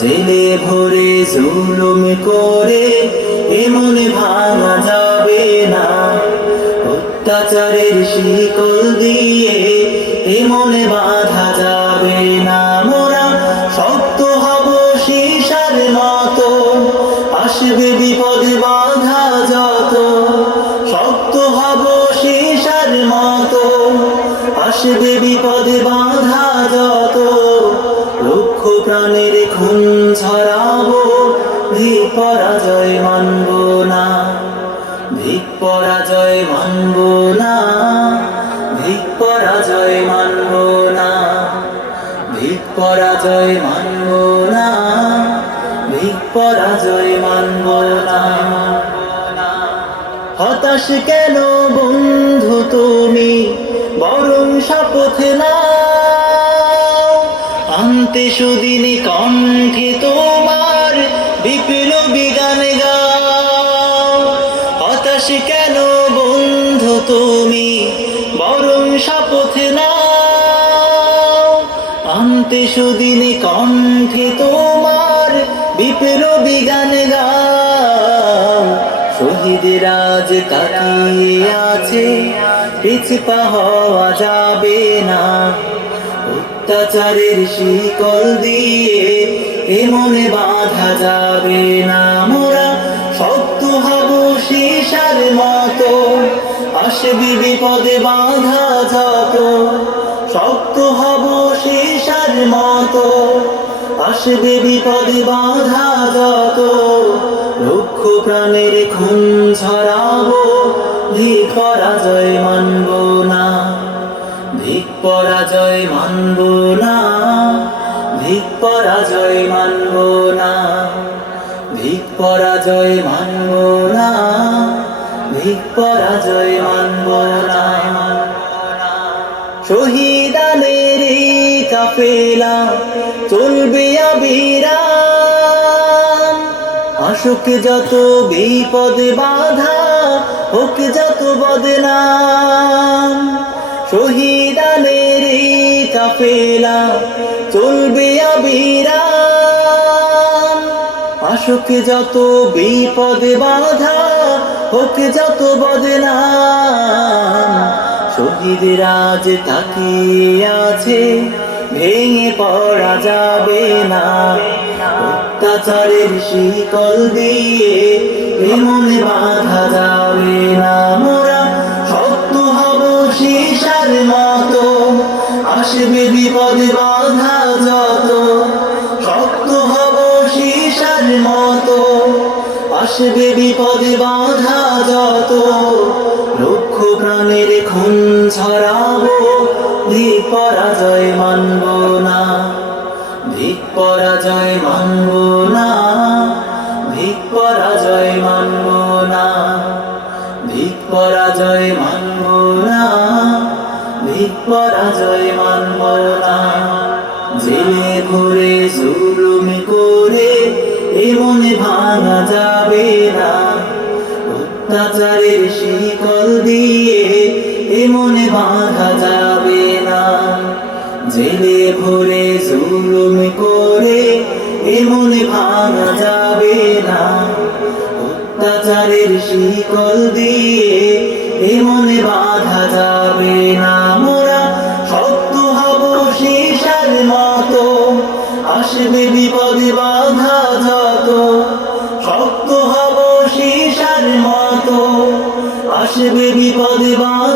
জেলে ভরে জুলুম করে এ মনে ভাঙা যাবে না। অত্যাচারের শিকল দিয়ে এ মনে বাঁধা যাবে না। মোরা শক্ত হব সীসার মতো, আসবে বিপদ বাধা যত। শক্ত হব সীসার মতো, আসবে পরাজয় মানব না, ভিক পরাজয় মানব না, ভিক পরাজয় মানব না, ভিক পরাজয় মানব না, ভিক পরাজয় মানব না। হতাশ কেন বন্ধু তুমি? বরং শপথ নাও, আনতে সুদিনী কণ্ঠে গান গাও। হতাশ কেন বন্ধু তুমি? বরং শপথ নাও। আনতে সুদিনী কণ্ঠে তোমার বিপ্লবী গান গাও। শহীদের আজ তাকিয়ে আছে, পিছপা হওয়া যাবে না। অত্যাচারের শিকল দিয়ে এ বাঁধা যাবে না। আসবে বিপদে বাঁধা যত শক্ত হব সীসার মতো। আসবে বিপদে প্রাণের খুন ছড়াবো, ভিক পরাজয় মানব না। ভিক পরাজয় মানব না, ভিক পরাজয় মানব না। ভিক পরাজয় মানব না, ভিক পরাজয় মানব না শহীদানের কাফেলা চলবে আবিরাম। আসুক যত বিপদ বাধা, হোক যত বদনাম। শহীদানের কাফেলা চলবে আবিরাম। আসুক যত বিপদ বাধা হোক যত বদনাম শহীদের আজ আছে, ভেঙে পড়া যাবে না। অত্যাচারের শিকল দিয়ে এমনে বাধা যাবে আসবে বিপদ বাধা যত লক্ষ প্রাণের খুন ছড়াবো ভিক পরাজয় মানব না ভিক পরাজয় মানব না ভিক পরাজয় মানব না ভিক পরাজয় মানব না ভিক পরাজয় মানব না। জেলে ঘুরে মনে ভাঙা যাবে না। অত্যাচারের শিকল দিয়ে এ মনে বাঁধা যাবে না। জেলে ভরে জুলুম করে এ মনে ভাঙা যাবে না। অত্যাচারের শিকল দিয়ে এ মনে বাঁধা যাবে না। বিপদে বাধা যত শক্ত হব শিশার মতো। আসবে বিপদে বাধা